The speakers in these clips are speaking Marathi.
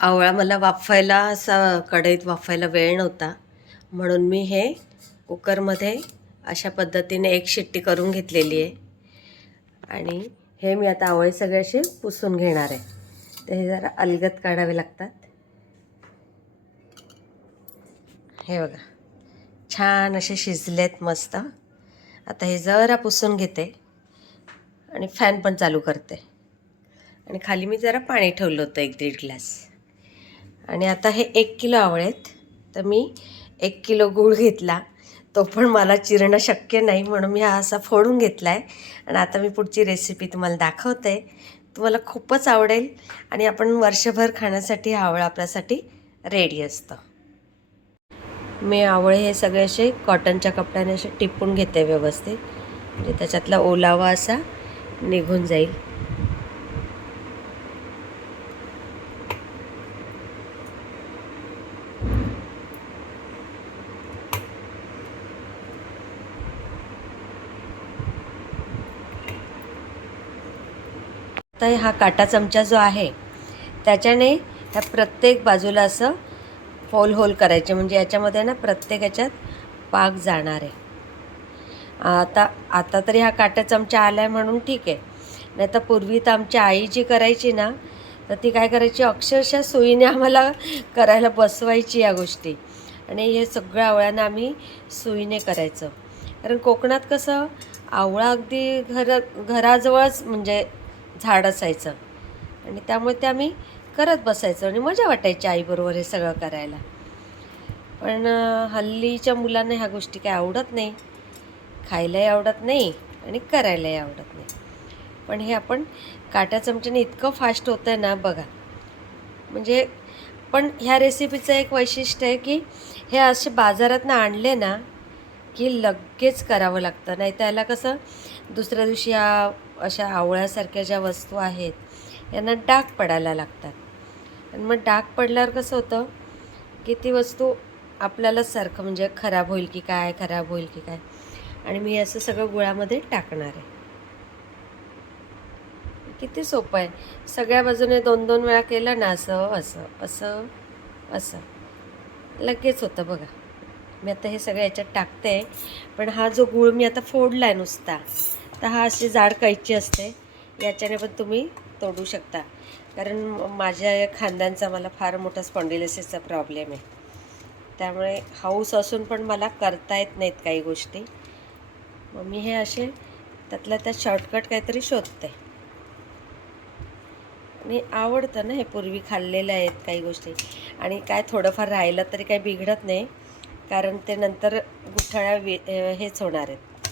आवळा मला वाफायला असा कढईत वाफायला वेळ नव्हता. म्हणून मी हे कुकरमध्ये अशा पद्धतीने एक शिट्टी करून घेतलेली आहे. आणि हे मी आता आवळे सगळे असे पुसून घेणार आहे. ते हे जरा अलगत काढावे लागतात. हे बघा. छान असे शिजलेत मस्त. आता हे जरा पुसून घेते. आणि फॅन पण चालू करते. आणि खाली मी जरा पाणी ठेवलं होतं एक दीड ग्लास. आणि आता हे एक किलो आवळे आहेत तर मी एक किलो गूळ घेतला. तो पण मला चिरणं शक्य नाही म्हणून मी हा असा फोडून घेतला आहे आणि आता मी पुढची रेसिपी तुम्हाला दाखवते. तुम्हाला खूपच आवडेल आणि आपण वर्षभर खाण्यासाठी हा आवळा आपल्यासाठी रेडी असतं. मी आवळे हे सगळे असे कॉटनच्या कपड्याने असे टिपून घेते व्यवस्थित. म्हणजे त्याच्यातला ओलावा असा निघून जाईल. तर हा काटा चमचा जो आहे त्याच्याने ह्या प्रत्येक बाजूला असं होल होल करायचे. म्हणजे याच्यामध्ये ना प्रत्येक याच्यात पाक जाणार आहे. आता आता तरी हा काटा चमचा आला आहे म्हणून ठीक आहे. नाही तर पूर्वी तर आमची आई जी करायची ना तर ती काय करायची? अक्षरशः सुईने आम्हाला करायला बसवायची या गोष्टी. आणि हे सगळ्या आवळ्यानं आम्ही सुईने करायचं. कारण कोकणात कसं आवळा अगदी घर घराजवळच म्हणजे झाड असायचं. आणि त्यामुळे ते आम्ही करत बसायचो आणि मजा वाटायची आईबरोबर हे सगळं करायला. पण हल्लीच्या मुलांना ह्या गोष्टी काय आवडत नाही. खायलाही आवडत नाही आणि करायलाही आवडत नाही. पण हे आपण काट्या चमच्याने इतकं फास्ट होतं आहे ना बघा. म्हणजे पण ह्या रेसिपीचं एक वैशिष्ट्य आहे की हे असे बाजारातनं आणले ना की लगेच करावं लागतं. नाही त्याला कसं दुसऱ्या दिवशी या अशा आवळ्यासारख्या ज्या वस्तू आहेत यांना डाग पडायला लागतात. आणि मग डाग पडल्यावर कसं होतं की ती वस्तू आपल्यालाच सारखं म्हणजे खराब होईल की काय खराब होईल की काय. आणि मी असं सगळं गुळामध्ये टाकणार आहे. किती सोपं आहे. सगळ्या बाजूने दोन दोन वेळा केलं ना असं असं असं असं. लगेच होतं बघा. मी आता हे सगळं याच्यात टाकते. पण हा जो गूळ मी आता फोडला आहे नुसता तर हा अशी जाड कैची असते. याच्याने पण तुम्ही तोडू शकता. कारण माझ्या या खांद्यांचा मला फार मोठा स्पॉन्डिलिसिसचा प्रॉब्लेम आहे. त्यामुळे हाऊस असून पण मला करता येत नाहीत काही गोष्टी. मग मी हे असे त्यातल्या त्यात शॉर्टकट काहीतरी शोधते. आणि आवडतं ना हे पूर्वी खाल्लेलं आहेत काही गोष्टी. आणि काय थोडंफार राहिलं तरी काही बिघडत नाही. कारण ते नंतर गुठळ्या वे हेच होणार आहेत.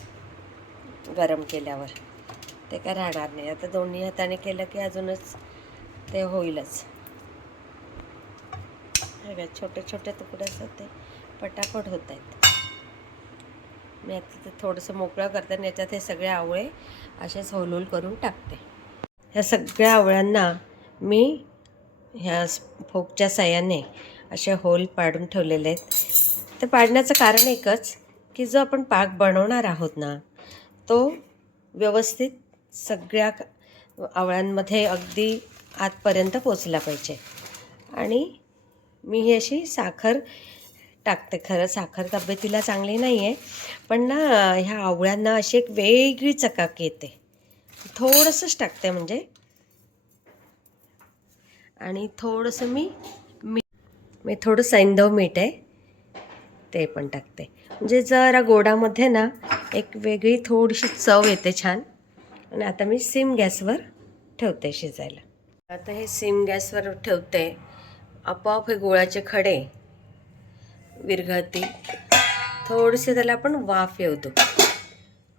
गरम केल्यावर. ते काय राहणार नाही. आता दोन्ही हाताने केलं की अजूनच ते होईलच. बघा, छोटे छोटे तुकडे असतात ते पटापट होत आहेत. मी आता ते थोडंसं मोकळं करते आणि याच्यात हे सगळे आवळे असेच होलहोल करून टाकते. ह्या सगळ्या आवळ्यांना मी ह्या फोकच्या साह्याने असे होल पाडून ठेवलेले आहेत. ते पाडण्याचं कारण एकच की जो आपण पाक बनवणार आहोत ना तो व्यवस्थित सगळ्या आवळ्यांमध्ये अगदी आतपर्यंत पोचला पाहिजे. आणि मी ही अशी साखर टाकते. खरं साखर तब्येतीला चांगली नाही आहे पण ना ह्या आवळ्यांना अशी एक वेगळी चकाकी येते. थोडंसंच टाकते म्हणजे. आणि थोडंसं मी मी मी थोडं सैंधव मीठ आहे. ते पण टाकते. म्हणजे जरा गोडामध्ये ना एक वेगळी थोडीशी चव येते छान. आणि आता मी सिम गॅसवर ठेवते शिजायला. आता हे सिम गॅसवर ठेवते. आपोआप हे गुळाचे खडे विरघळतील थोडेसे त्याला आपण वाफ येऊ दो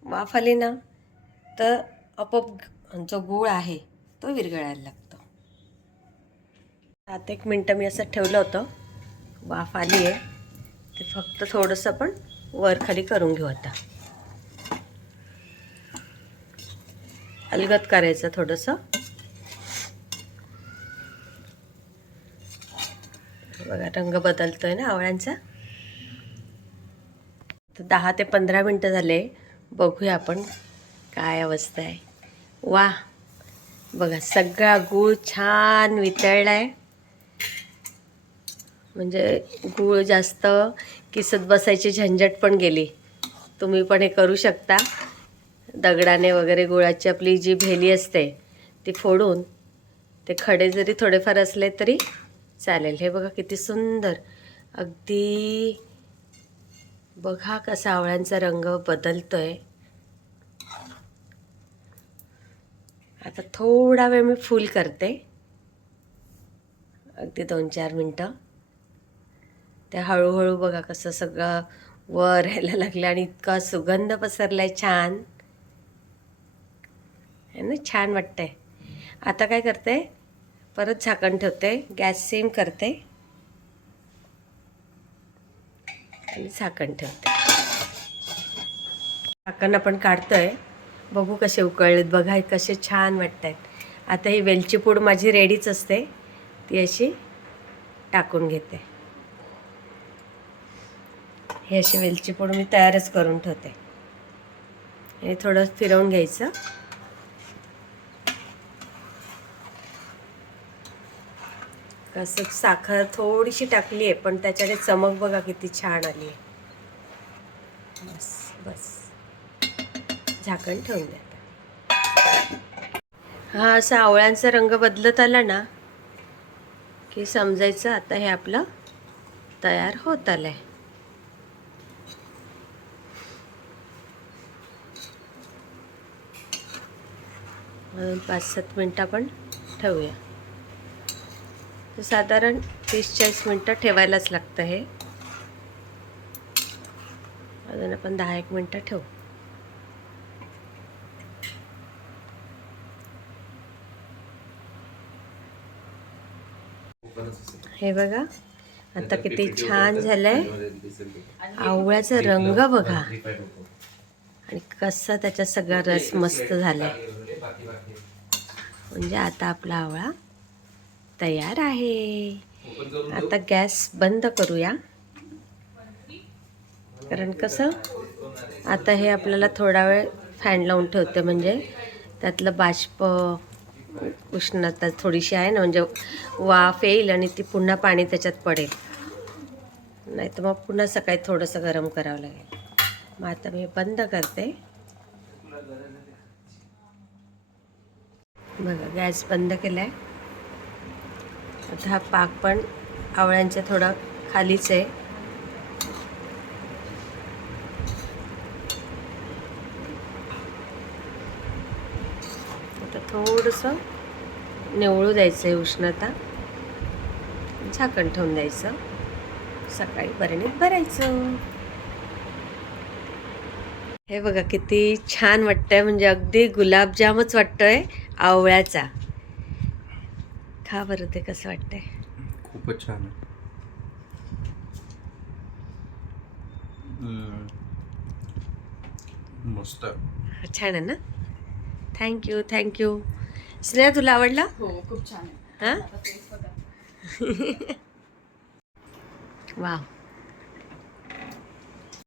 वाफ आली ना तर आपोआप जो गूळ आहे तो विरघळायला लागतो. सात एक मिनटं मी असं ठेवलं होतं. वाफ आली आहे हे फक्त थोडंसं आपण वर खाली करून घेऊ आता. अलगत करायचं थोडंसं. बघा रंग बदलतोय ना आवळ्यांचा? तर दहा ते पंधरा मिनटं झाले. बघूया आपण काय अवस्था आहे. वा! बघा सगळा गूळ छान वितळला आहे म्हणजे गूळ जास्त किसत बसायची झंझट पण गेली. तुम्ही पण हे करू शकता. दगडाने वगैरे गुळाची आपली जी भेली असते ती फोडून ते खडे जरी थोडेफार असले तरी चालेल. हे बघा किती सुंदर. अगदी बघा कसा आवळ्यांचा रंग बदलतो आहे आता थोडा वेळ मी फुल करते. अगदी दोन चार मिनटं. ते हळूहळू बघा कसं सगळं वर यायला लागलं आणि इतका सुगंध पसरलाय छान. है ना? छान वाटतंय. आता काय करते? परत झाकण ठेवते गॅस सेम करते. आणि झाकण ठेवते. झाकण आपण काढतोय. बघू कसे उकळलेत बघा कसे छान वाटत आहेत आता ही वेलची पूड माझी रेडीच असते. ती अशी टाकून घेते. हे अशी वेलची पूड मी तयारच करून ठेवते. हे थोडं फिरवून घ्यायचं. कसं साखर थोडीशी टाकली आहे पण त्याच्याने चमक बघा किती छान आली आहे बस बस. झाकण ठेवून द्या हा असा आवळ्यांचा रंग बदलत आला ना की समजायचं आता हे आपलं तयार होत आलं आहे पाच सात मिनटं आपण ठेवूया. तर साधारण तीस चाळीस मिनटं ठेवायलाच लागतं हे. अजून आपण दहा एक मिनटं ठेवू. हे बघा आता किती छान झालंय. आवळ्याचा रंग बघा. आणि कसा त्याचा सगळा रस मस्त झालाय. म्हणजे आता आपला आवळा तयार आहे. आता गॅस बंद करूया. कारण कसं? आता हे आपल्याला थोडा वेळ फॅन लावून ठेवते म्हणजे त्यातलं बाष्प उष्णता थोडीशी आहे ना म्हणजे वाफ येईल आणि ती पुन्हा पाणी त्याच्यात पडेल. नाही तर मग पुन्हा सकाळी थोडंसं गरम करावं लागेल. मग आता मी बंद करते. बघा गॅस बंद केला आहे आता हा पाक पण आवळ्यांच्या थोडा खालीच आहे. आता थोडंसं निवळू द्यायचं आहे उष्णता. झाकण ठेवून द्यायचं. सकाळी बरणीत भरायचं. हे बघा किती छान वाटतंय. म्हणजे अगदी गुलाबजामच वाटतोय आवळ्याचा. खा बरं ते कसं वाटतंय. खूपच छान आहे. हम्म. मस्त. छान आहे ना? थँक्यू थँक्यू स्नेहा तुला आवडला? हो खूप छान आहे. हां? आता taste बघा. वाव